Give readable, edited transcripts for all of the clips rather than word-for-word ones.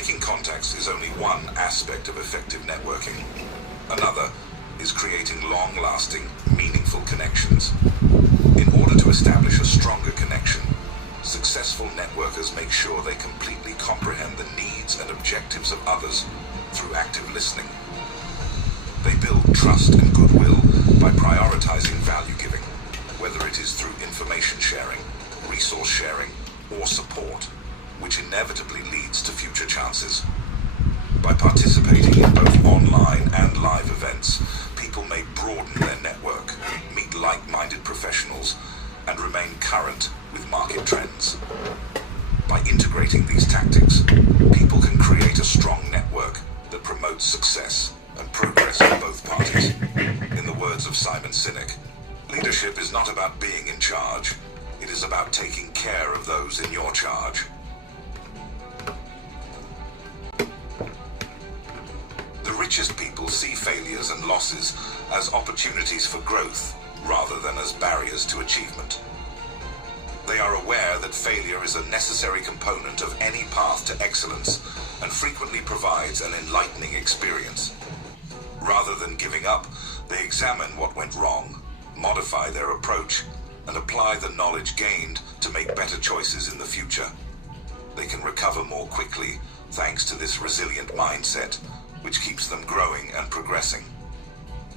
Making contacts is only one aspect of effective networking. Another is creating long-lasting, meaningful connections. In order to establish a stronger connection, successful networkers make sure they completely comprehend the needs and objectives of others through active listening. They build trust and goodwill by prioritizing value giving, whether it is through information sharing, resource sharing, or support, which inevitably leads to future chances. By participating in both online and live events, people may broaden their network, meet like-minded professionals, and remain current with market trends. By integrating these tactics, people can create a strong network that promotes success and progress for both parties. In the words of Simon Sinek, leadership is not about being in charge, it is about taking care of those in your charge. The richest people see failures and losses as opportunities for growth rather than as barriers to achievement. They are aware that failure is a necessary component of any path to excellence and frequently provides an enlightening experience. Rather than giving up, they examine what went wrong, modify their approach, and apply the knowledge gained to make better choices in the future. They can recover more quickly thanks to this resilient mindset, which keeps them growing and progressing.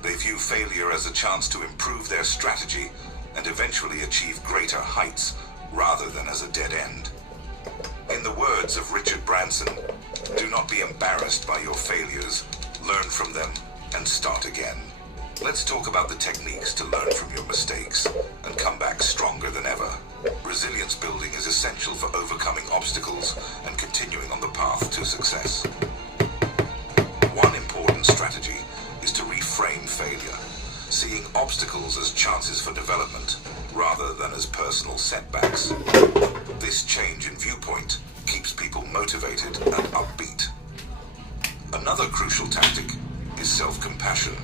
They view failure as a chance to improve their strategy and eventually achieve greater heights rather than as a dead end. In the words of Richard Branson, do not be embarrassed by your failures, learn from them, and start again. Let's talk about the techniques to learn from your mistakes and come back stronger than ever. Resilience building is essential for overcoming obstacles and continuing on the path to success. One important strategy is to reframe failure, seeing obstacles as chances for development rather than as personal setbacks. This change in viewpoint keeps people motivated and upbeat. Another crucial tactic is self-compassion.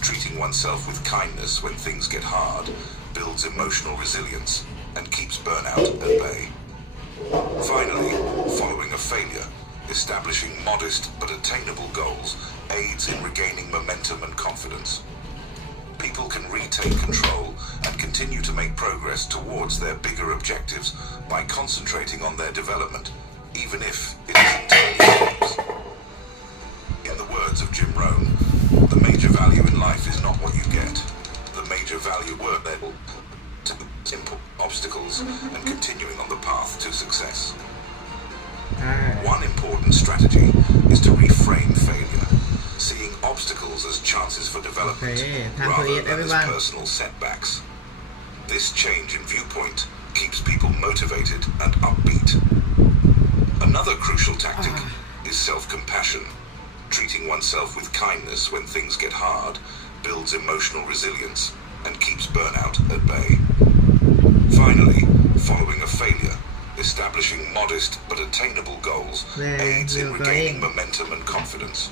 Treating oneself with kindness when things get hard builds emotional resilience and keeps burnout at bay. Finally, following a failure, establishing modest but attainable goals aids in regaining momentum and confidence. People can retain control and continue to make progress towards their bigger objectives by concentrating on their development, even if it is in tiny steps. In the words of Jim Rohn, the major value in life is not what you get. The major value work level to simple obstacles and continuing on the path to success. One important strategy is to reframe failure, seeing obstacles as chances for development rather than as personal setbacks. This change in viewpoint keeps people motivated and upbeat. Another crucial tactic is self-compassion. Treating oneself with kindness when things get hard builds emotional resilience and keeps burnout at bay. Finally, following a failure, establishing modest but attainable goals aids in regaining momentum and confidence.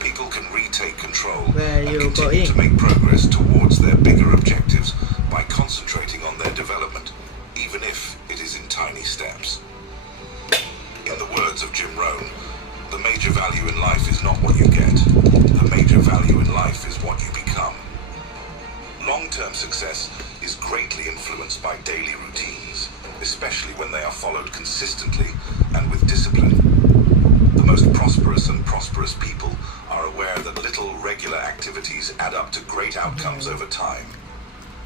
People can retake control and continue to make progress towards their bigger objectives by concentrating on their development, even if it is in tiny steps. In the words of Jim Rohn, the major value in life is not what you get. The major value in life is what you become. Long-term success is greatly influenced by daily routines, especially when they are followed consistently and with discipline. The most prosperous and prosperous people are aware that little regular activities add up to great outcomes over time.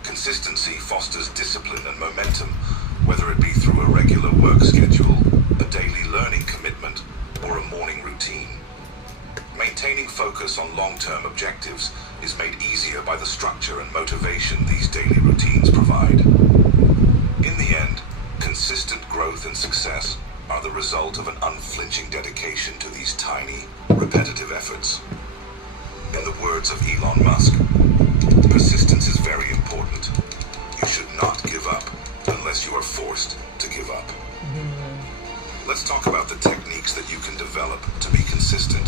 Consistency fosters discipline and momentum, whether it be through a regular work schedule, a daily learning commitment, or a morning routine. Maintaining focus on long-term objectives is made easier by the structure and motivation these daily routines provide. In the end, consistent growth and success are the result of an unflinching dedication to these tiny, repetitive efforts. In the words of Elon Musk, persistence is very important. You should not give up unless you are forced to give up. Let's talk about the techniques that you can develop to be consistent.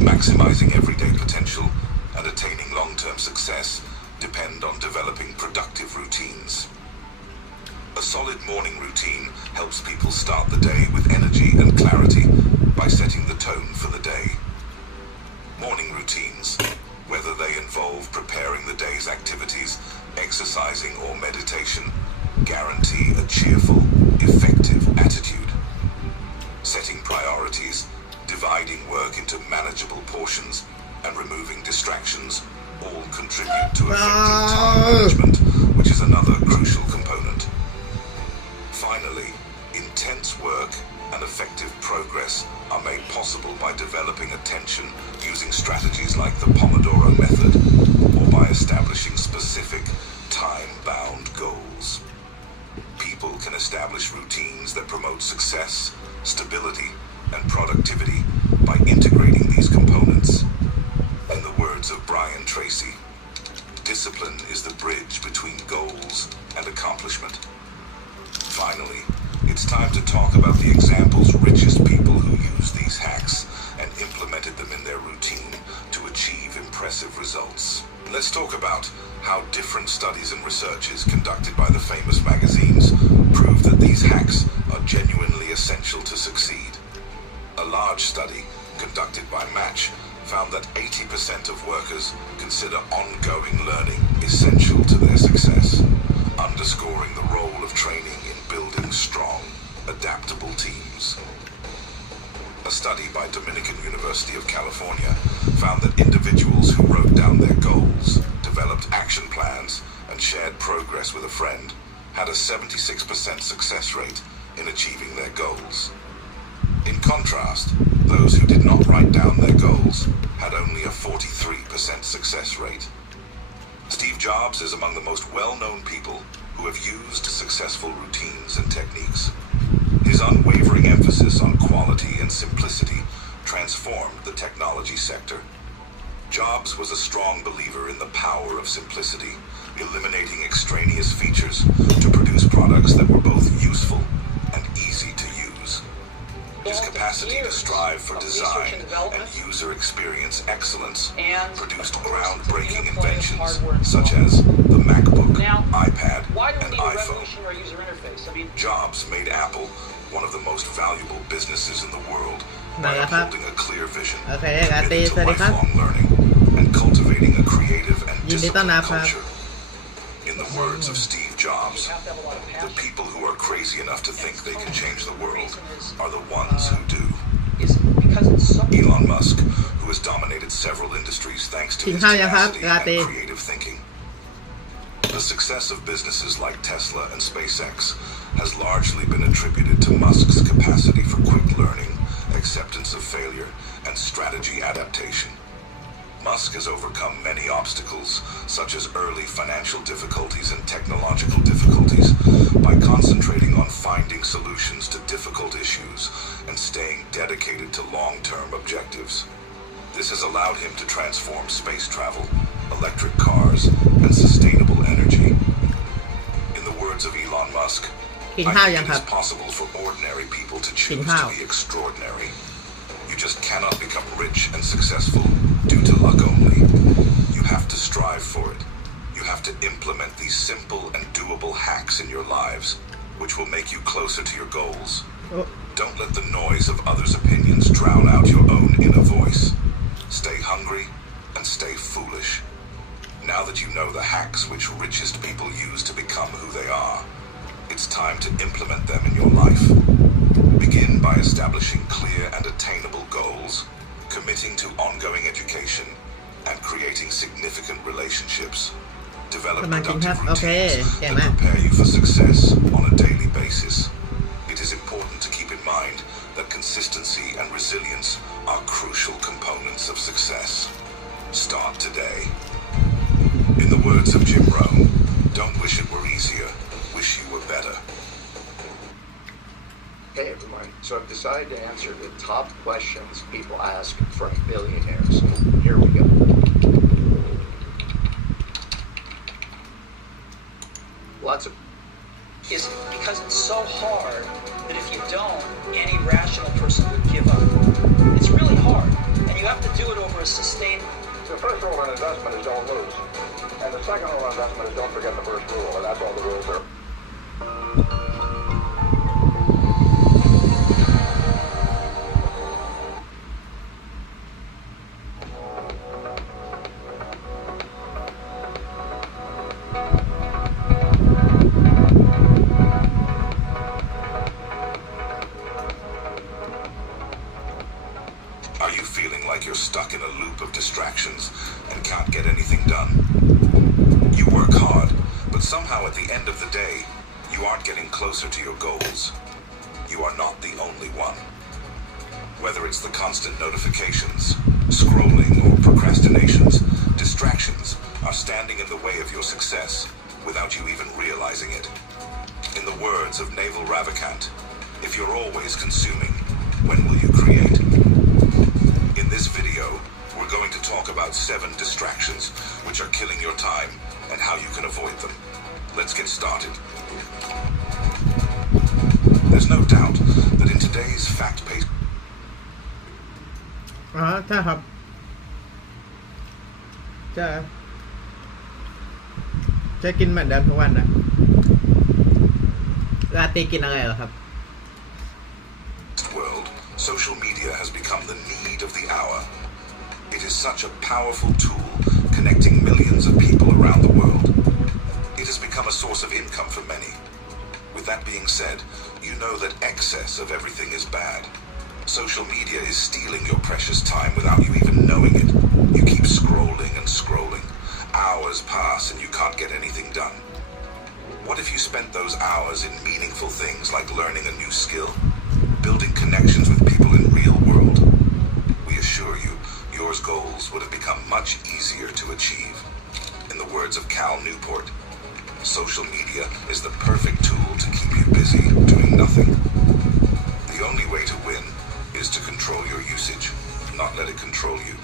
Maximizing everyday potential and attaining long-term success depend on developing productive routines. A solid morning routine helps people start the day with energy and clarity, exercising or meditation guarantee a cheerful, effective attitude. Setting priorities, dividing work into manageable portions, and removing distractions all contribute to effective time management, which is another crucial component. Finally, intense work and effective progress are made possible by developing attention using strategies like the Pomodoro method, or by establishing specific time-bound goals. People can establish routines that promote success, stability, and productivity by integrating these components. In the words of Brian Tracy, discipline is the bridge between goals and accomplishment. Finally, it's time to talk about the examples richest people who used these hacks and implemented them in their routine to achieve impressive results. Let's talk about how different studies and researches conducted by the famous magazines prove that these hacks are genuinely essential to succeed. A large study conducted by Match found that 80% of workers consider ongoing learning essential to their success, underscoring the role of training in building strong, adaptable teams. A study by Dominican University of California found that individuals who wrote down their goals, developed action plans, and shared progress with a friend had a 76% success rate in achieving their goals. In contrast, those who did not write down their goals had only a 43% success rate. Steve Jobs is among the most well-known people who have used successful routines and techniques. His unwavering emphasis on quality and simplicity transformed the technology sector. Jobs was a strong believer in the power of simplicity, eliminating extraneous features to produce products that were both useful and easy to use. His capacity to strive for design and user experience excellence produced groundbreaking inventions such as the MacBook, iPad, and iPhone. Jobs made Apple one of the most valuable businesses in the world by upholding a clear vision, committed to lifelong learning, and cultivating a creative and disciplined culture. In the words of Steve Jobs, the people who are crazy enough to think they can change the world are the ones who do. Elon Musk, who has dominated several industries thanks to his tenacity and creative thinking. The success of businesses like Tesla and SpaceX has largely been attributed to Musk's capacity for quick learning, acceptance of failure, and strategy adaptation. Musk has overcome many obstacles, such as early financial difficulties and technological difficulties, by concentrating on finding solutions to difficult issues and staying dedicated to long-term objectives. This has allowed him to transform space travel, electric cars, and sustainable energy. In the words of Elon Musk, I think it is possible for ordinary people to choose to be extraordinary. You just cannot become rich and successful due to luck only. You have to strive for it. You have to implement these simple and doable hacks in your lives, which will make you closer to your goals. Don't let the noise of others' opinions drown out your own inner voice. Stay hungry and stay foolish. Now that you know the hacks which richest people use to become who they are, it's time to implement them in your life. Begin by establishing clear and attainable goals, committing to ongoing education, and creating significant relationships. Develop productive routines that prepare you for success on a daily basis. It is important to keep in mind that consistency and resilience are crucial components of success. Start today. In the words of Jim Rohn, don't wish it were easier, wish you were better. Hey everyone, so I've decided to answer the top questions people ask from billionaires. Here we go. Lots of... Is because it's so hard that if you don't, any rational person would give up. It's really hard, and you have to do it over a sustained... The first rule in investment is don't lose. And the second rule in investment is don't forget the first rule, and that's all the rules are. Are you feeling like you're stuck in a loop of distractions and can't get anything done? You work hard, but somehow at the end of the day, you aren't getting closer to your goals. You are not the only one. Whether it's the constant notifications, scrolling, or procrastinations, distractions are standing in the way of your success without you even realizing it. In the words of Naval Ravikant, if you're always consuming, when will you create? In this video, we're going to talk about 7 distractions which are killing your time and how you can avoid them. Let's get started. There's no doubt that in today's fact-paced ใช่ครับจะกินเหมือนเดิมทุกวันนะราตรีกินอะไรเหรอครับ world, social media has become the need of the hour. It is such a powerful tool connecting millions of people around the world. It has become a source of income for many. With that being said, you know that excess of everything is bad. Social media is stealing your precious time without you even knowing it. You keep scrolling and scrolling. Hours pass and you can't get anything done. What if you spent those hours in meaningful things like learning a new skill, building connections with people in real world? We assure you, your goals would have become much easier to achieve. In the words of Cal Newport, social media is the perfect tool to keep you busy doing nothing. The only way to win is to control your usage, not let it control you.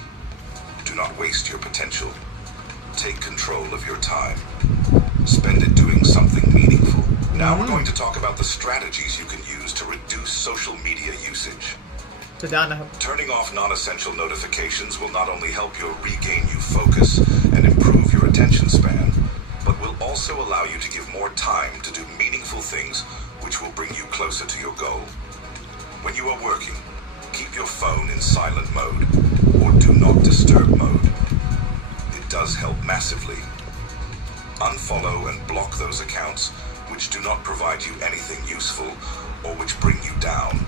Do not waste your potential. Take control of your time. Spend it doing something meaningful. Now we're going to talk about the strategies you can use to reduce social media usage. Turning off non-essential notifications will not only help you regain your focus and improve your attention span, but will also allow you to give more time to do meaningful things which will bring you closer to your goal. When you are working, keep your phone in silent mode or do not disturb mode. It does help massively. Unfollow and block those accounts which do not provide you anything useful or which bring you down.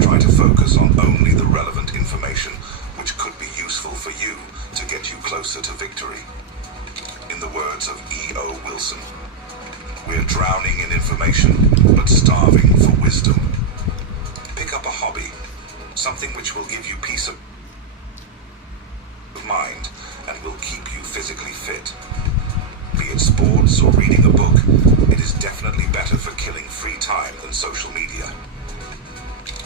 Try to focus on only the relevant information which could be useful for you to get you closer to victory. In the words of E.O. Wilson, we're drowning in information but starving for wisdom. Pick up a hobby, something which will give you peace of mind and will keep you physically fit. Be it sports or reading a book, it is definitely better for killing free time than social media.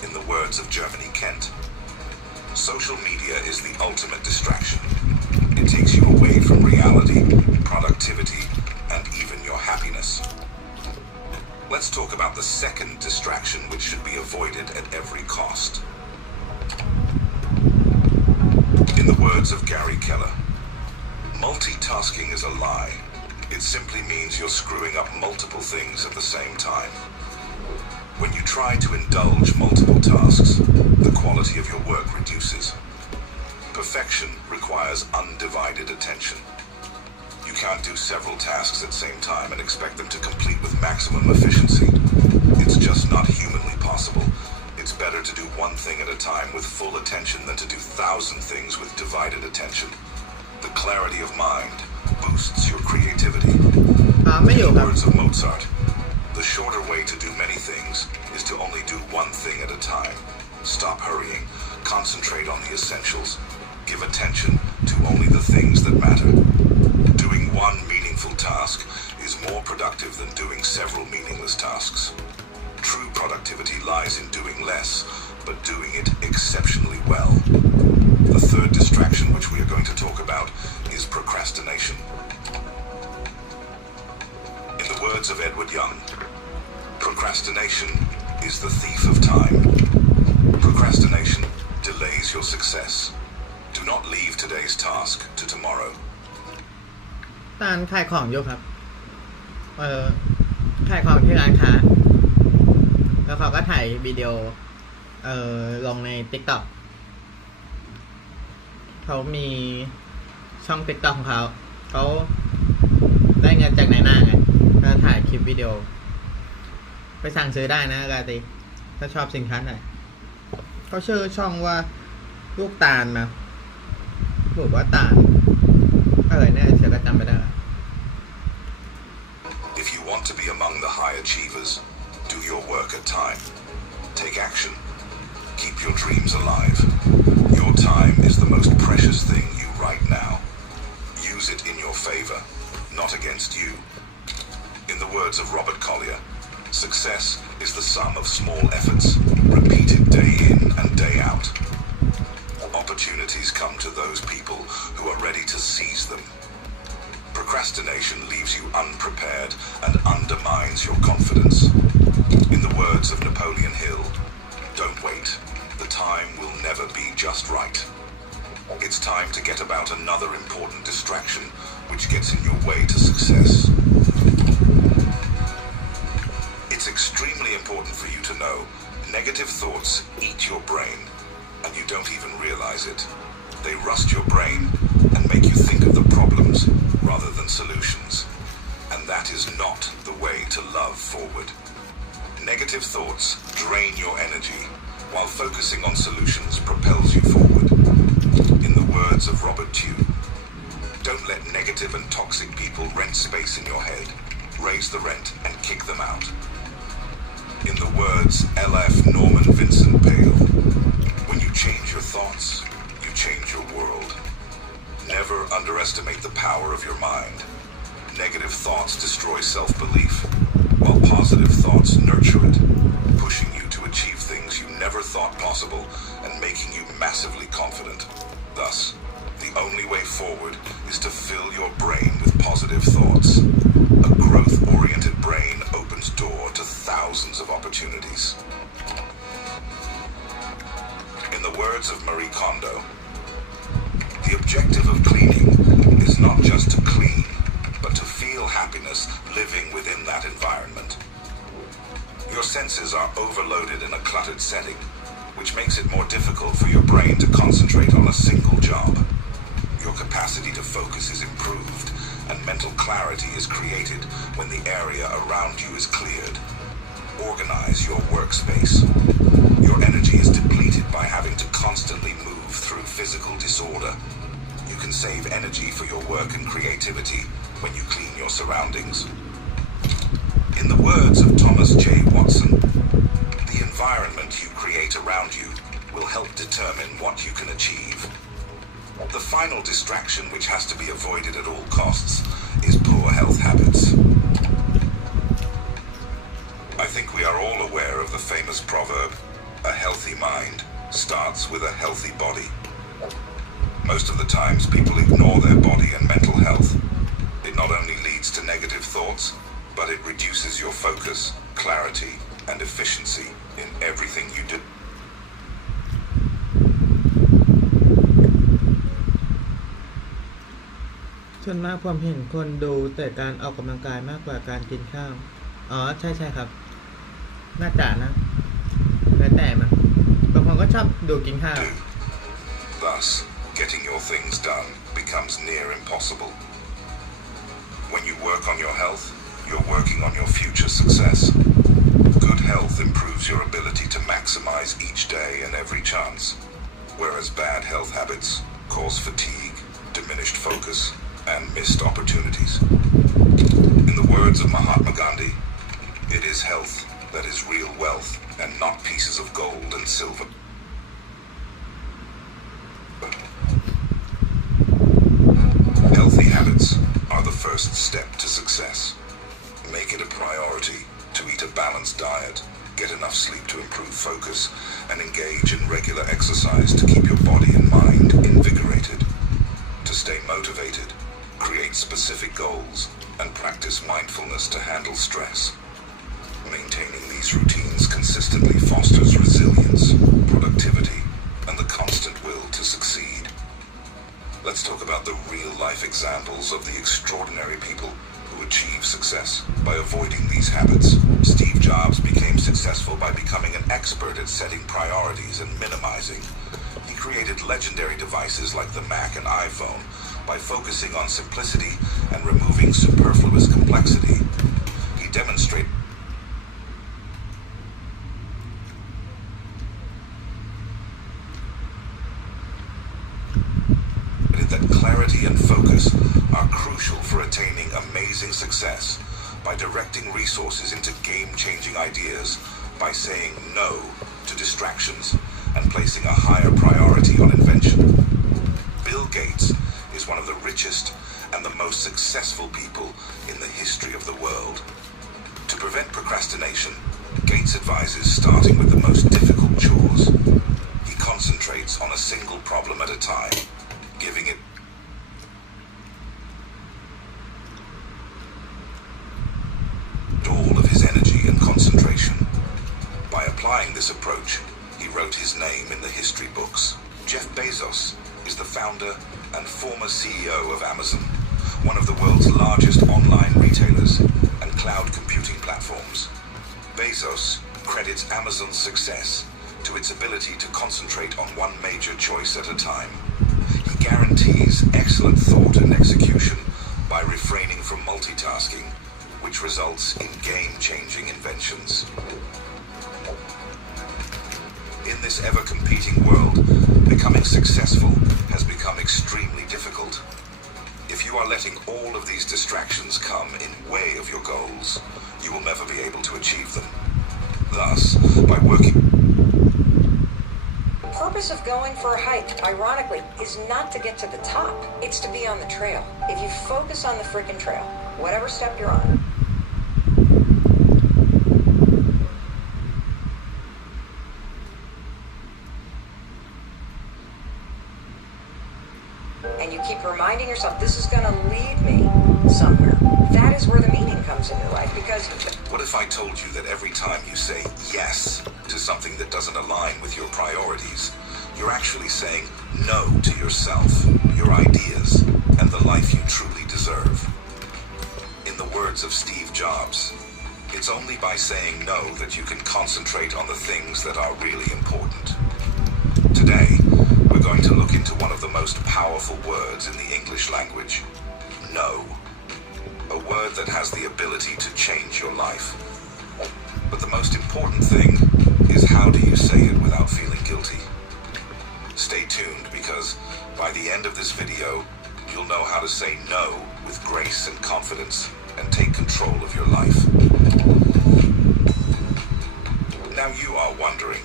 In the words of Germany Kent, social media is the ultimate distraction. It takes you away from reality, productivity, and even your happiness. Let's talk about the second distraction which should be avoided at every cost. In the words of Gary Keller, multitasking is a lie. It simply means you're screwing up multiple things at the same time. When you try to indulge multiple tasks, the quality of your work reduces. Perfection requires undivided attention. You can't do several tasks at the same time and expect them to complete with maximum efficiency. It's just not humanly possible. It's better to do one thing at a time with full attention than to do 1,000 things with divided attention. The clarity of mind boosts your creativity. In the words of Mozart, the shorter way to do many things is to only do one thing at a time. Stop hurrying, concentrate on the essentials, give attention to only the things that matter. Doing one meaningful task is more productive than doing several meaningless tasks. True productivity lies in doing less, but doing it exceptionally well. The third distraction which we are going to talk about is procrastination. In the words of Edward Young, procrastination is the thief of time. Procrastination delays your success. Do not leave today's task to tomorrow. ตานขายของอยู่ครับขายของที่ร้านค้าแล้วเขาก็ถ่ายวิดีโอลงใน TikTok เขามีช่อง TikTok ของเขาได้เงินจากไหนหน้าไงก็ถ่ายคลิปวิดีโอไปสั่งซื้อได้นะกาติถ้าชอบสินค้าไหนเขาชื่อช่องว่า ลูกตาลมาบอกว่าตาลอะไรเนี่ยเสียก็จำไม่ได้ละ If you want to be among the high achievers, do your work at time. Take action. Keep your dreams alive. Your time is the most precious thing you right now. Use it in your favor, not against you. In the words of Robert Collier, success is the sum of small efforts, repeated day in and day out. Opportunities come to those people who are ready to seize them. Procrastination leaves you unprepared and undermines your confidence. In the words of Napoleon Hill, don't wait. The time will never be just right. It's time to get about another important distraction which gets in your way to success. It's extremely important for you to know negative thoughts eat your brain, and you don't even realize it. They rust your brain and make you think of the problems rather than solutions. And that is not the way to love forward. Negative thoughts drain your energy, while focusing on solutions propels you forward. In the words of Robert Tew, don't let negative and toxic people rent space in your head. Raise the rent and kick them out. In the words L.F. Norman Vincent Peale, when you change your thoughts, you change your world. Never underestimate the power of your mind. Negative thoughts destroy self-belief, while positive thoughts nurture it, pushing you to achieve things you never thought possible and making you massively confident. Thus, the only way forward is to fill your brain with positive thoughts. A growth-oriented brain opens door to thousands of opportunities. In the words of Marie Kondo, the objective of cleaning is not just to clean, but to feel happiness living within that environment. Your senses are overloaded in a cluttered setting, which makes it more difficult for your brain to concentrate on a single job. Your capacity to focus is improved, and mental clarity is created when the area around you is cleared. Organize your workspace. Your energy is depleted by having to constantly move through physical disorder. You can save energy for your work and creativity when you clean your surroundings. In the words of Thomas J. Watson, the environment you create around you will help determine what you can achieve. The final distraction which has to be avoided at all costs is poor health habits. I think we are all aware of the famous proverb, a healthy mind starts with a healthy body. Most of the times people ignore their body and mental health. It not only leads to negative thoughts, but it reduces your focus, clarity, and efficiency in everything you do. ส่วนมากความเห็นคนดูแต่การออกกำลังกายมากกว่าการกินข้าวใช่ครับน่าจะนะแล้วแต่มันบางคนก็ชอบดูกินข้าว Thus, getting your things done becomes near impossible. When you work on your health, you're working on your future success. Good health improves your ability to maximize each day and every chance, whereas bad health habits cause fatigue, diminished focus, and missed opportunities. In the words of Mahatma Gandhi, it is health that is real wealth and not pieces of gold and silver. Healthy habits are the first step to success. Make it a priority to eat a balanced diet, get enough sleep to improve focus, and engage in regular exercise to keep your body and mind invigorated. To stay motivated, create specific goals, and practice mindfulness to handle stress. Maintaining these routines consistently fosters resilience, productivity, and the constant will to succeed. Let's talk about the real-life examples of the extraordinary people who achieve success by avoiding these habits. Steve Jobs became successful by becoming an expert at setting priorities and minimizing. He created legendary devices like the Mac and iPhone by focusing on simplicity and removing superfluous complexity. He demonstrated that clarity and focus are crucial for attaining amazing success by directing resources into game-changing ideas, by saying no to distractions and placing a higher priority on invention. Bill Gates is one of the richest and the most successful people in the history of the world. To prevent procrastination, Gates advises starting with the most difficult chores. He concentrates on a single problem at a time, giving it all of his energy and concentration. By applying this approach, he wrote his name in the history books. Jeff Bezos is the founder and former CEO of Amazon, one of the world's largest online retailers and cloud computing platforms. Bezos credits Amazon's success to its ability to concentrate on one major choice at a time. He guarantees excellent thought and execution by refraining from multitasking, which results in game-changing inventions. In this ever-competing world, becoming successful has become extremely difficult. If you are letting all of these distractions come in way of your goals, you will never be able to achieve them. Thus, by working... The purpose of going for a hike, ironically, is not to get to the top. It's to be on the trail. If you focus on the freaking trail, whatever step you're on, and you keep reminding yourself, this is going to lead me somewhere, that is where the meaning comes into life. Because what if I told you that every time you say yes to something that doesn't align with your priorities, you're actually saying no to yourself, your ideas, and the life you truly deserve? In the words of Steve Jobs, it's only by saying no that you can concentrate on the things that are really important. Today, we're going to look into one of the most powerful words in the English language, no. A word that has the ability to change your life. But the most important thing is, how do you say it without feeling guilty? Stay tuned, because by the end of this video, you'll know how to say no with grace and confidence and take control of your life. Now you are wondering,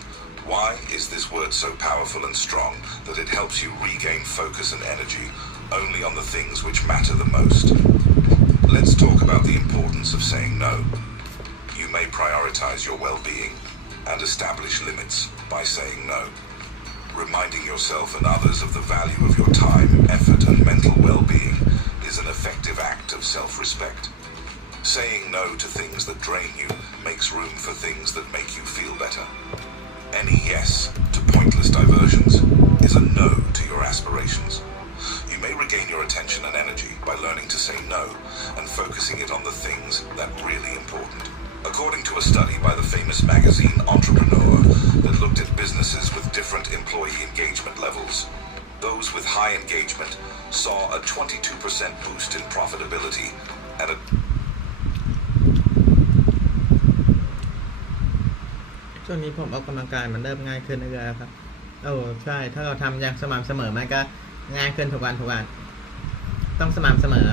why is this word so powerful and strong that it helps you regain focus and energy only on the things which matter the most? Let's talk about the importance of saying no. You may prioritize your well-being and establish limits by saying no. Reminding yourself and others of the value of your time, effort, and mental well-being is an effective act of self-respect. Saying no to things that drain you makes room for things that make you feel better. Any yes to pointless diversions is a no to your aspirations. You may regain your attention and energy by learning to say no and focusing it on the things that are really important. According to a study by the famous magazine Entrepreneur that looked at businesses with different employee engagement levels, those with high engagement saw a 22% boost in profitability and a ช่วงนี้ผมออกกำลังกายมันเริ่มง่ายขึ้นเรื่อยๆครับใช่ถ้าเราทำอย่างสม่ำเสมอมันก็ง่ายขึ้นทุกวันต้องสม่ำเสมอ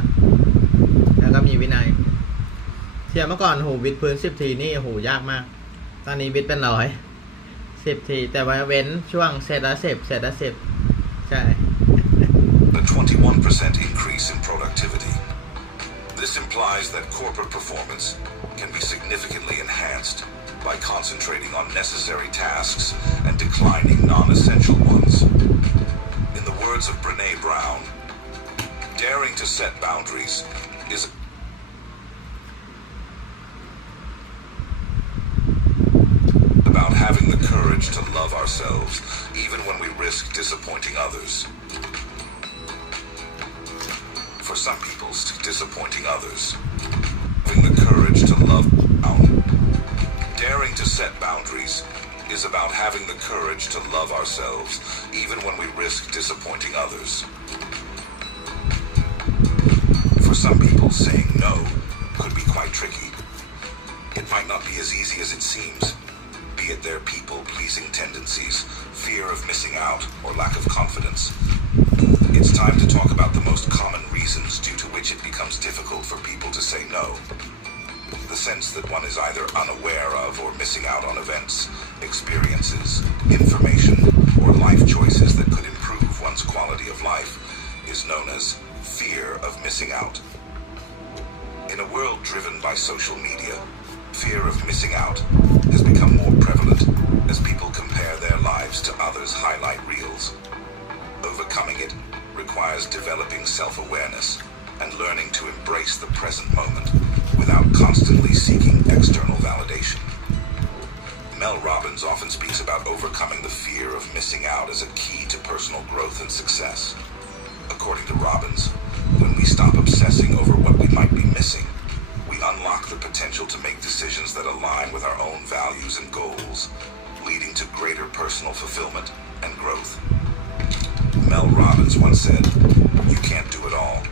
แล้วก็มีวินัยเทียบเมื่อก่อนวิดพื้น10 ทีนี่ยากมากตอนนี้วิดเป็น10 ทีแต่ว่าเว้นช่วงเซตละ10ใช่ A 21% increase in productivity. This implies that corporate performance can be significantly enhanced by concentrating on necessary tasks and declining non-essential ones. In the words of Brené Brown, daring to set boundaries is about having the courage to love ourselves even when we risk disappointing others. For some people, disappointing others, having the courage to love. Daring to set boundaries is about having the courage to love ourselves even when we risk disappointing others. For some people, saying no could be quite tricky. It might not be as easy as it seems, be it their people-pleasing tendencies, fear of missing out, or lack of confidence. It's time to talk about the most common reasons due to which it becomes difficult for people to say no. The sense that one is either unaware of or missing out on events, experiences, information, or life choices that could improve one's quality of life is known as fear of missing out. In a world driven by social media, fear of missing out has become more prevalent as people compare their lives to others' highlight reels. Overcoming it requires developing self-awareness and learning to embrace the present moment without constantly seeking external validation. Mel Robbins often speaks about overcoming the fear of missing out as a key to personal growth and success. According to Robbins, when we stop obsessing over what we might be missing, we unlock the potential to make decisions that align with our own values and goals, leading to greater personal fulfillment and growth. Mel Robbins once said, "You can't do it all,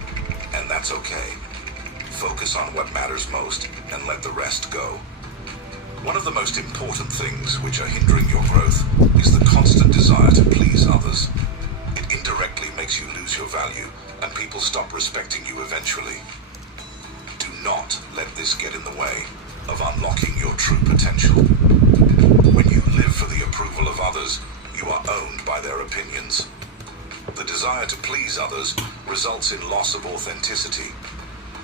and that's okay. Focus on what matters most and let the rest go." One of the most important things which are hindering your growth is the constant desire to please others. It indirectly makes you lose your value, and people stop respecting you eventually. Do not let this get in the way of unlocking your true potential. When you live for the approval of others, you are owned by their opinions. The desire to please others results in loss of authenticity.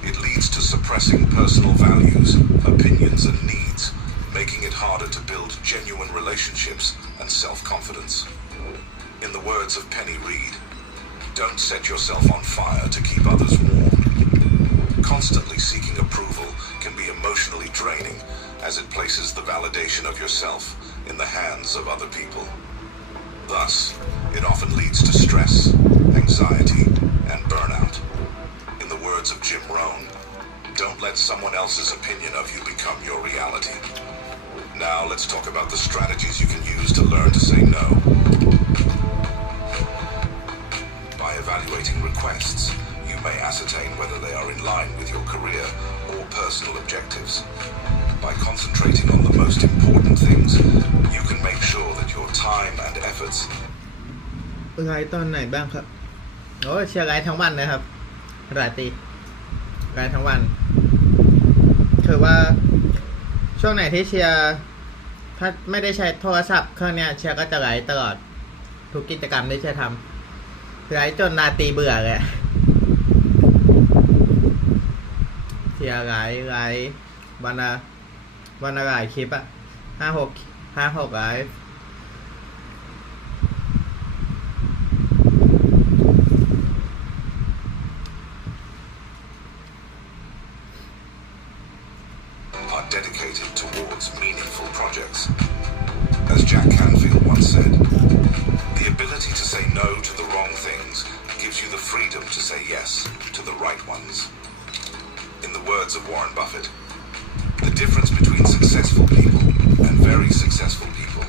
It leads to suppressing personal values, opinions, and needs, making it harder to build genuine relationships and self-confidence. In the words of Penny Reed, "Don't set yourself on fire to keep others warm." Constantly seeking approval can be emotionally draining, as it places the validation of yourself in the hands of other people. Thus, it often leads to stress, anxiety, and burnout. In the words of Jim Rohn, "Don't let someone else's opinion of you become your reality." Now let's talk about the strategies you can use to learn to say no. By evaluating requests, you may ascertain whether they are in line with your career or personal objectives. By concentrating on the most important things, you can make sure that your time and efforts ไลฟ์ตอนไหนบ้างครับโอ้เชียร์ไลฟ์ทั้งวันเลยครับราตรีไลฟ์ทั้งวันคือว่าช่วงไหนที่เชียร์ถ้าไม่ได้ใช้โทรศัพท์เครื่องเนี้ยเชียร์ก็จะไลฟ์ตลอดทุกกิจกรรมที่เชียร์ทำไลฟ์จนราตรีเบื่อเลยเชียร์ไลฟ์วันละหลายคลิปอะ5-6ไลฟ์dedicated towards meaningful projects. As Jack Canfield once said, "The ability to say no to the wrong things gives you the freedom to say yes to the right ones." In the words of Warren Buffett, the difference between successful people and very successful people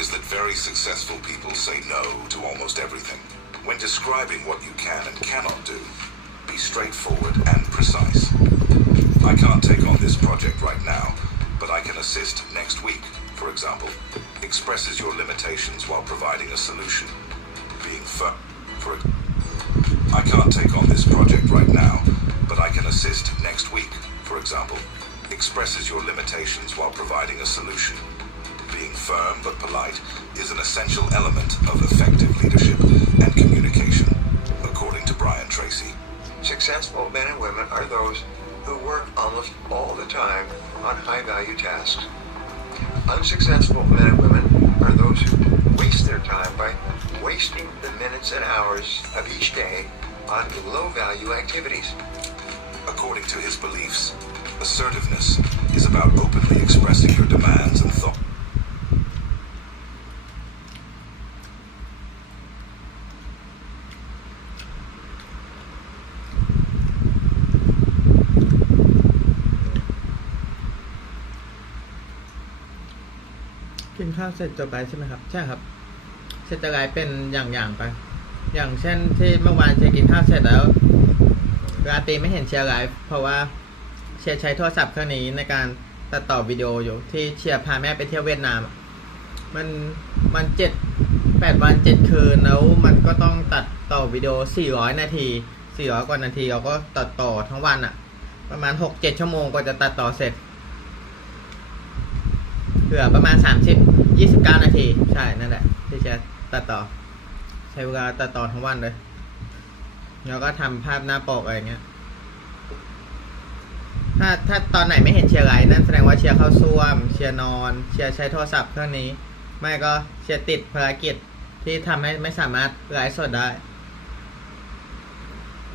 is that very successful people say no to almost everything. When describing what you can and cannot do, be straightforward and precise. "I can't take on this project right now, but I can assist next week," for example, expresses your limitations while providing a solution. Being firm, "I can't take on this project right now, but I can assist next week," for example, expresses your limitations while providing a solution. Being firm but polite is an essential element of effective leadership and communication, according to Brian Tracy. Successful men and women are those who work almost all the time on high-value tasks. Unsuccessful men and women are those who waste their time by wasting the minutes and hours of each day on low-value activities. According to his beliefs, assertiveness is about openly expressing your demands and thoughts. กินข้าวเสร็จจบไปใช่ไหมครับใช่ครับเสร็จจะกลายเป็นอย่างไปอย่างเช่นที่เมื่อวานเชียร์กินข้าวเสร็จแล้วราตรีไม่เห็นเชียร์ไลฟ์เพราะว่าเชียร์ใช้โทรศัพท์เครื่องนี้ในการตัดต่อวิดีโออยู่ที่เชียร์พาแม่ไปเที่ยวเวียดนามมัน7-8 วัน 7 คืนแล้วมันก็ต้องตัด ต่อวิดีโอ400 นาที400 กว่านาทีเราก็ตัดต่อทั้งวันอะประมาณ 6-7 ชั่วโมงกว่าจะตัดต่อเสร็จเหลือประมาณ29 นาทีใช่นั่นแหละที่จะตัดต่อใช้เวลาตัดต่อทั้งวันเลยแล้วก็ทำภาพหน้าปกอะไรเงี้ยถ้าตอนไหนไม่เห็นเชียร์ไลน์นั่นแสดงว่าเชียร์เข้าซ่วมเชียร์นอนเชียร์ใช้โทรศัพท์เครื่องนี้ไม่ก็เชียร์ติดภารกิจที่ทำให้ไม่สามารถไลฟ์สดได้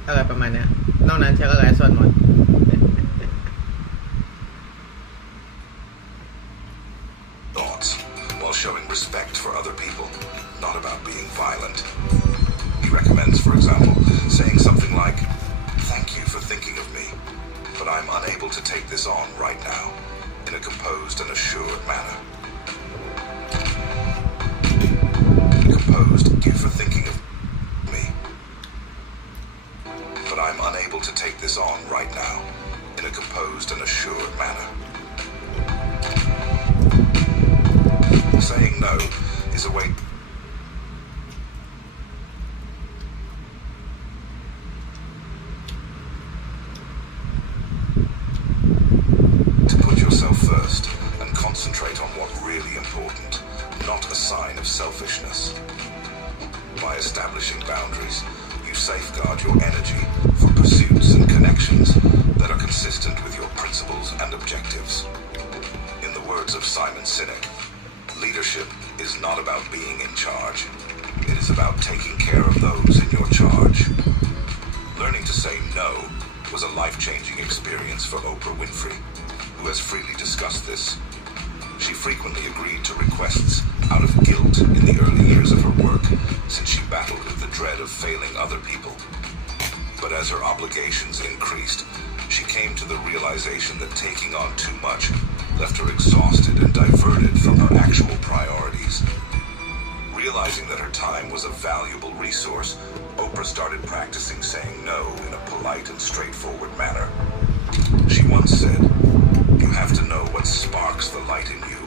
อะไรประมาณนี้นอกนั้นเชียร์ก็ไลฟ์สดหมดthoughts while showing respect for other people, not about being violent. He recommends, for example, saying something like, "Thank you for thinking of me, but I'm unable to take this on right now," in a composed and assured manner. Composed, "Thank you for thinking of me, but I'm unable to take this on right now," in a composed and assured manner. Saying no is a way to put yourself first and concentrate on what's really important, not a sign of selfishness. By establishing boundaries, you safeguard your energy for pursuits and connections that are consistent with your principles and objectives. In the words of Simon Sinek, leadership is not about being in charge. It is about taking care of those in your charge. Learning to say no was a life-changing experience for Oprah Winfrey, who has freely discussed this. She frequently agreed to requests out of guilt in the early years of her work, since she battled with the dread of failing other people. But as her obligations increased, she came to the realization that taking on too much left her exhausted and diverted from her actual priorities. Realizing that her time was a valuable resource, Oprah started practicing saying no in a polite and straightforward manner. She once said, "You have to know what sparks the light in you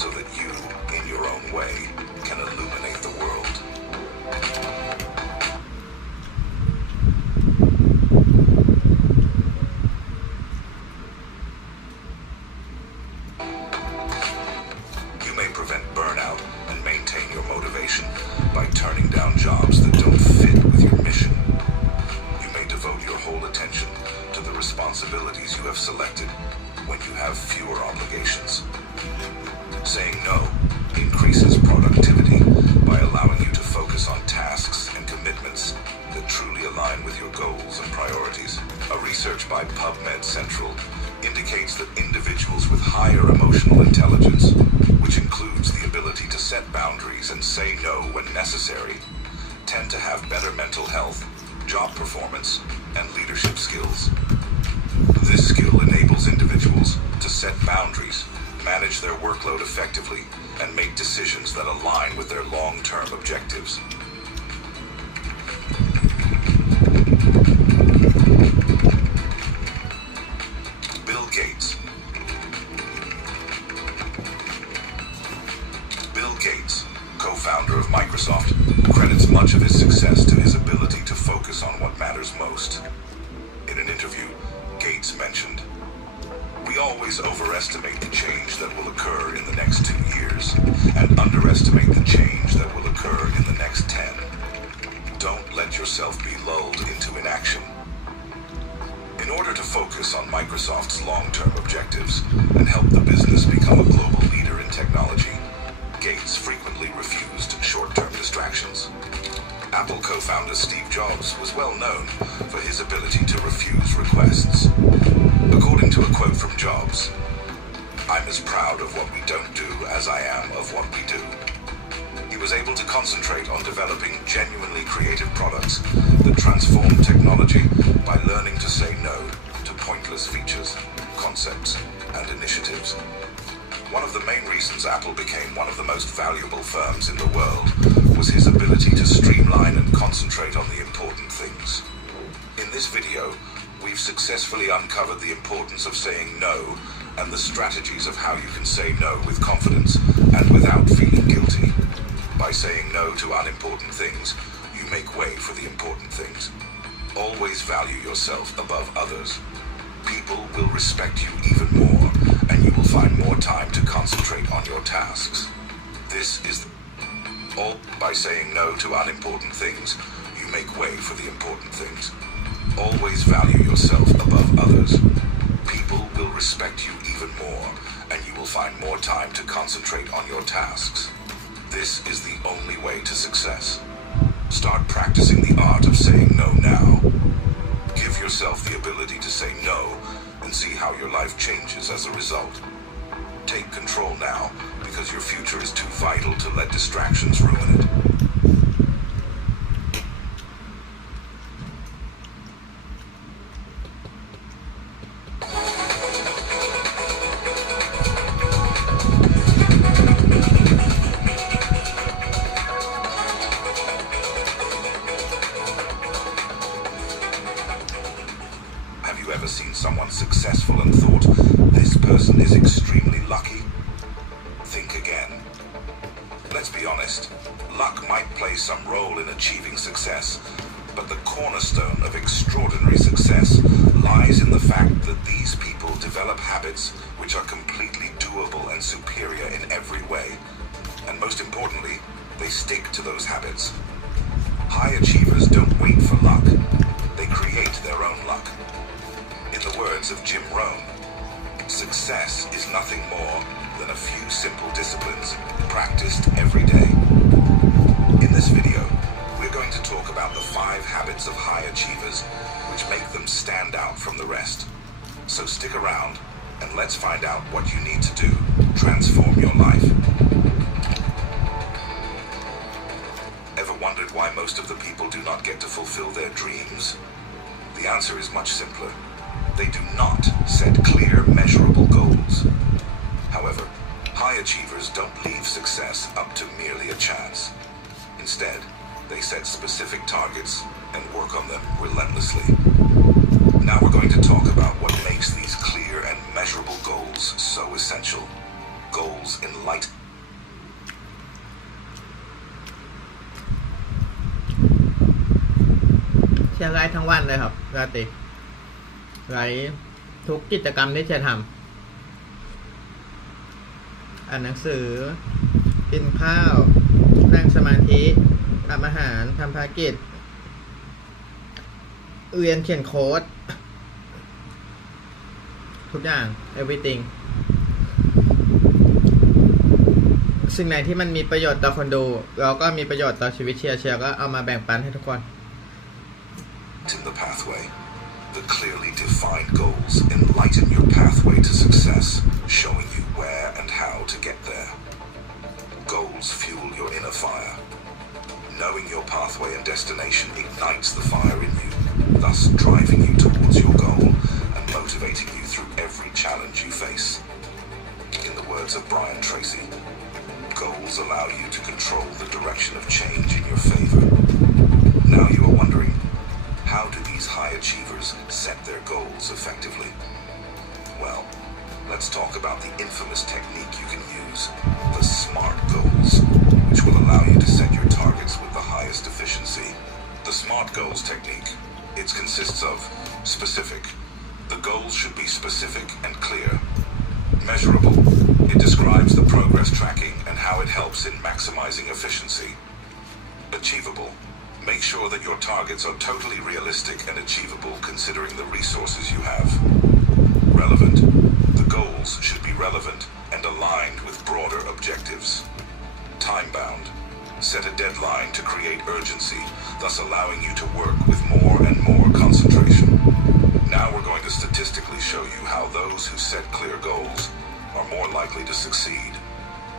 so that you, in your own way, can illuminate the world." You may prevent burnout and maintain your motivation by turning down jobs that don't fit with your mission. You may devote your whole attention to the responsibilities you have selected when you have fewer obligations. Saying no increases productivity by allowing you to focus on tasks and commitments that truly align with your goals and priorities. A research by PubMed Central indicates that individuals with higher emotional intelligence, which includes the ability to set boundaries and say no when necessary, tend to have better mental health, job performance, and leadership skills. This skill enables individuals to set boundaries, manage their workload effectively, and make decisions that align with their long-term objectives. Bill Gates. Bill Gates, co-founder of Microsoft, credits much of his success to his ability to focus on what matters most. In an interview, Gates mentioned, "We always overestimate the change that will occur in the next 2 years and underestimate the change that will occur in the next 10. Don't let yourself be lulled into inaction." In order to focus on Microsoft's long-term objectives and help the business become a global leader in technology, Gates frequently refused short-term distractions. Apple co-founder Steve Jobs was well known for his ability to refuse requests. According to a quote from Jobs, "I'm as proud of what we don't do as I am of what we do." He was able to concentrate on developing genuinely creative products that transform technology by learning to say no to pointless features, concepts, and initiatives. One of the main reasons Apple became one of the most valuable firms in the world was his ability to streamline and concentrate on the important things. In this video, we've successfully uncovered the importance of saying no and the strategies of how you can say no with confidence and without feeling guilty. By saying no to unimportant things, you you make way for the important things. Always value yourself above others. People will respect you even more, and you will find more time to concentrate on your tasks. This is all by saying no to unimportant things, you make way for the important things. Always value yourself above others. People will respect you even more, and you will find more time to concentrate on your tasks. This is the only way to success. Start practicing the art of saying no now. Give yourself the ability to say no and see how your life changes as a result. Take control now, because your future is too vital to let distractions ruin it. Have you ever seen someone successful and thought, this person is extremely lucky? Think again. Let's be honest, luck might play some role in achieving success, but the cornerstone of extraordinary success lies in the fact that these people develop habits which are completely doable and superior in every way. And most importantly, they stick to those habits. High achievers don't wait for luck. They create their own luck. In the words of Jim Rohn, success is nothing more than a few simple disciplines practiced every day. In this video, we're going to talk about the 5 habits of high achievers which make them stand out from the rest. So stick around and let's find out what you need to do to transform your life. Ever wondered why most of the people do not get to fulfill their dreams? The answer is much simpler. They do not set clear, measurable goals. However, high achievers don't leave success up to merely a chance. Instead, they set specific targets and work on them relentlessly. Now we're going to talk about what makes these clear and measurable goals so essential. Goals in light. เชียร์ไลฟ์ทั้งวันเลยครับราตรีไลฟ์ทุกกิจกรรมที่จะทำอ่านหนังสือกินข้าวนั่งสมาธิทำอาหารทำภารกิจเรียนเขียนโค้ดทุกอย่าง everything สิ่งไหนที่มันมีประโยชน์ต่อคนดูแล้วก็มีประโยชน์ต่อชีวิตเชียร์ก็เอามาแบ่งปันให้ทุกคน In the pathway, the clearly defined goals enlighten your pathway to success, showing you where and how to get there. Goals fuel your inner fire. Knowing your pathway and destination ignites the fire in you, thus driving you towards your goal and motivating you through every challenge you face. In the words of Brian Tracy, goals allow you to control the direction of change in your favor. Now you are wondering, how do these high achievers set their goals effectively? Well, let's talk about the infamous technique you can use, the SMART goals, which will allow you to set your targets with the highest efficiency. The SMART goals technique, it consists of specific. The goals should be specific and clear. Measurable, it describes the progress tracking and how it helps in maximizing efficiency. Achievable, make sure that your targets are totally realistic and achievable considering the resources you have. Relevant, the goals should be relevant and aligned with broader objectives. Time-bound, set a deadline to create urgency, thus allowing you to work with more and more concentration. Now we're going to statistically show you how those who set clear goals are more likely to succeed.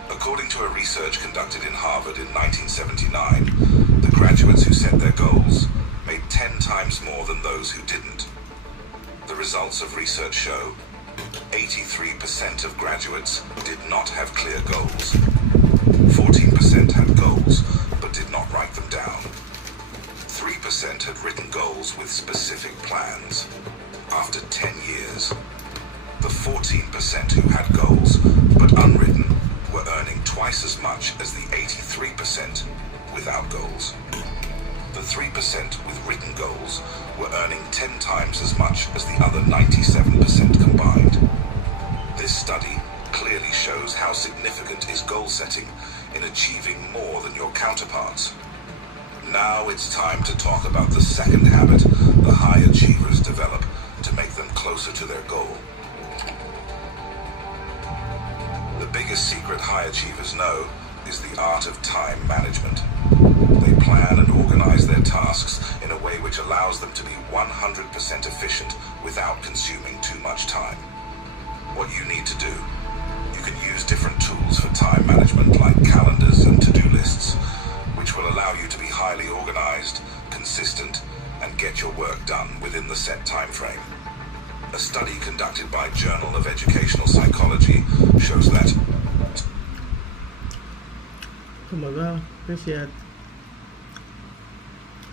According to a research conducted in Harvard in 1979, the graduates who set their goals made 10 times more than those who didn't. The results of research show 83% of graduates did not have clear goals. 14% had goals but did not write them down. 3% had written goals with specific plans. After 10 years, the 14% who had goals but unwritten were earning twice as much as the 83% without goals. the 3% with written goals were earning 10 times as much as the other 97% combined. This study clearly shows how significant is goal setting in achieving more than your counterparts. Now it's time to talk about the second habit the high achievers develop to make them closer to their goal. The biggest secret high achievers know is the art of time management. They plan and organize their tasks in a way which allows them to be 100% efficient without consuming too much time. What you need to do: you can use different tools for time management like calendars and to-do lists, which will allow you to be highly organized, consistent, and get your work done within the set time frame. A study conducted by Journal of Educational Psychology shows that สมมติว่าพี่เชียร์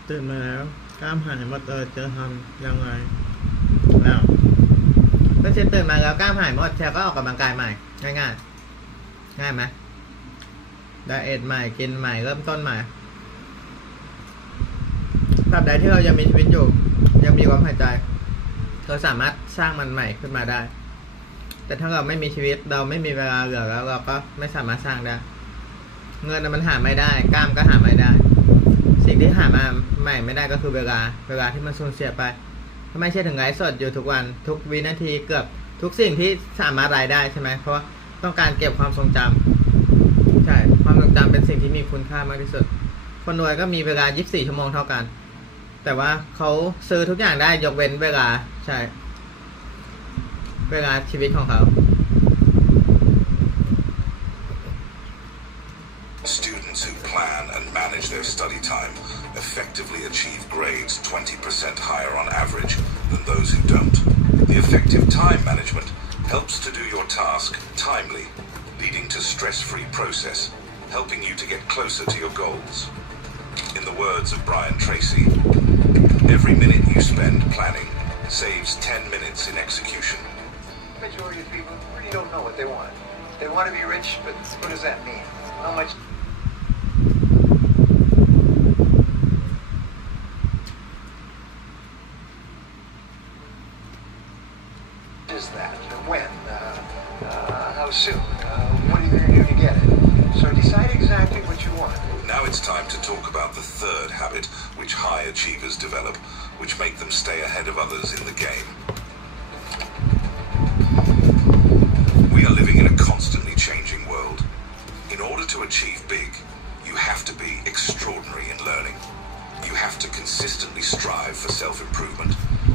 ตื่นมาแล้วกล้ามหายหมดจะทำยังไงแล้วพี่เชียร์ตื่นมาแล้วกล้ามหายหมดเชียร์ก็ออกกำลังกายใหม่ง่ายไหมไดเอทใหม่กินใหม่เริ่มต้นใหม่ตราบใดที่เรายังมีชีวิตอยู่ยังมีลมหายใจเราสามารถสร้างมันใหม่ขึ้นมาได้แต่ถ้าเราไม่มีชีวิตเราไม่มีเวลาเหลือแล้วเราก็ไม่สามารถสร้างได้เงินมันหาไม่ได้กล้ามก็หาไม่ได้สิ่งที่หามาใหม่ไม่ได้ก็คือเวลาที่มันสูญเสียไปไม่ใช่ถึงไลฟ์สดอยู่ทุกวันทุกวินาทีเกือบทุกสิ่งที่สามารถรายได้ใช่ไหมเพราะต้องการเก็บความทรงจำใช่ความทรงจำเป็นสิ่งที่มีคุณค่ามากที่สุดคนรวยก็มีเวลา24ชั่วโมงเท่ากันแต่ว่าเขาซื้อทุกอย่างได้ยกเว้นเวลาใช่เวลาชีวิตของเขา Students who plan and manage their study time effectively achieve grades 20% higher on average than those who don't. The effective time management helps to do your task timely, leading to stress-free process, helping you to get closer to your goals. In the words of Brian Tracy, every minute you spend planning saves 10 minutes in execution. The majority of people really don't know what they want. They want to be rich, but what does that mean? How much is that? When? How soon? What are you going to do to get it? So decide exactly what you want. Now it's time to talk about the third habit which high achievers develop, which make them stay ahead of others in the game. We are living in a constantly changing world. In order to achieve big, you have to be extraordinary in learning. You have to consistently strive for self-improvement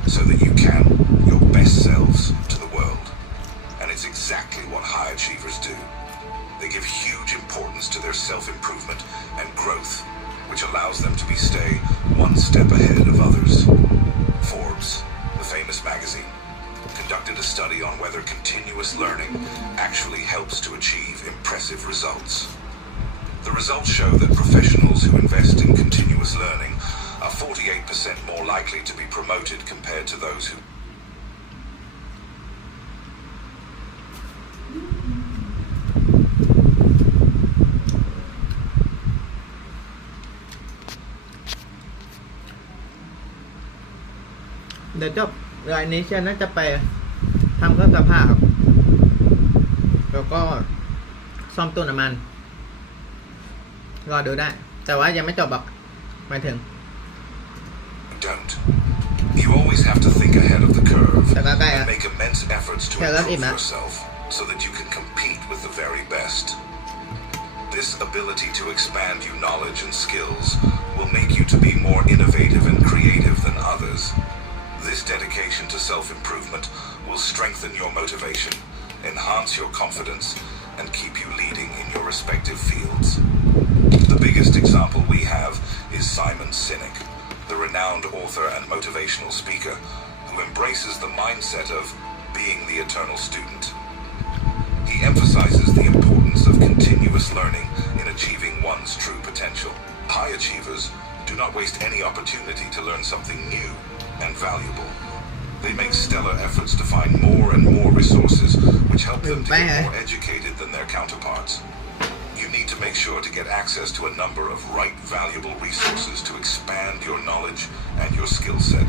so that you can your best selves to the world. And it's exactly what high achievers do. They give huge importance to their self-improvement and growth, which allows them to stay one step ahead of others. Forbes, the famous magazine, conducted a study on whether continuous learning actually helps to achieve impressive results. The results show that professionals who invest in continuous learning are 48% more likely to be promoted compared to those whoเดี๋ยวจบรายนี้เชียร์น่าจะไปทำเครื่องซักผ้าครับแล้วก็ซ่อมตู้น้ำมันรอดูได้แต่ว่ายังไม่จบหรอกหมายถึง don't. You always have to think ahead of the curve แต่ก็ใกล้ and อะ make immense efforts to แค่เริ่มอิ่ม improve แล้ว yourself so that you can compete with the very best. This ability to expand your knowledge and skills will make you to be more innovative and creative than others. This dedication to self-improvement will strengthen your motivation, enhance your confidence, and keep you leading in your respective fields. The biggest example we have is Simon Sinek, the renowned author and motivational speaker who embraces the mindset of being the eternal student. He emphasizes the importance of continuous learning in achieving one's true potential. High achievers do not waste any opportunity to learn something new and valuable. They make stellar efforts to find more and more resources which help them to get more educated than their counterparts. You need to make sure to get access to a number of right valuable resources to expand your knowledge and your skill set.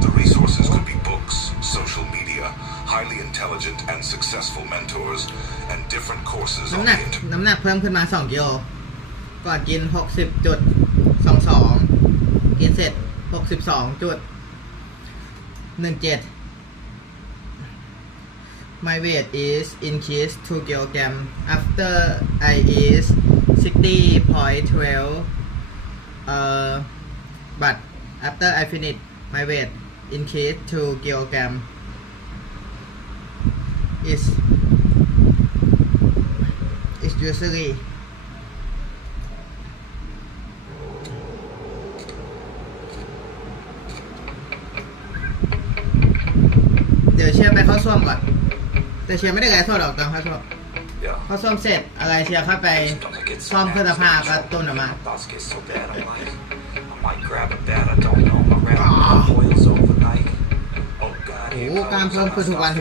The resources could be books, social media, highly intelligent and successful mentors, and different courses on the internet. น้ำหนักเพิ่มขึ้นมา2 กิโลก่อนกิน 60.22 กินเสร็จ 62.17 My weight is increased 2 kilogram after I eat 60.12 but after I finish my weight increased 2 kilogram is usuallyเดี๋ยวเชียร์ไปเข้าส้วมก่อนแต่เชียร์ไม่ได้ไงโทษหรอกตอนเข้าส้วมเข้าส้วมเสร็จอะไรเชียร์เข้าไปซ่อมเครื่องซักผ้าก็ต้นออกมาโอ้การเพิ่มขึ้นทุกวัน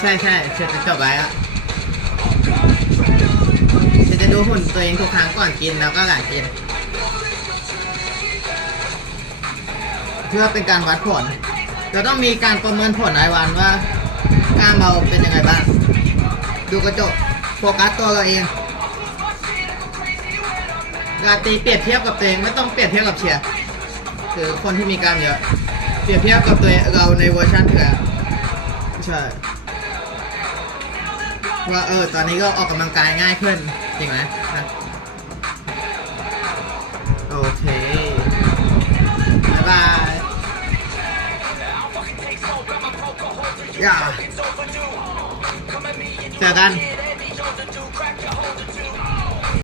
ใช่เสร็จจะจบไว้อะจะดูหุ่นตัวเองทุกครั้งก่อนกินแล้วก็หลังกินเพื่อเป็นการวัดผลจะต้องมีการประเมินผลรายวันว่ากล้ามเราเป็นยังไงบ้างดูกระจกโฟกัสตัวเราเองการตีเปรียบเทียบกับตัวเองไม่ต้องเปรียบเทียบกับเชียร์คือคนที่มีกล้ามเยอะเปรียบเทียบกับตัวเราในเวอร์ชันเถื่อนใช่ว่าตอนนี้ก็ออกกำลังกายง่ายขึ้นจริงไหมโอเคบ๊ายบายเจอกัน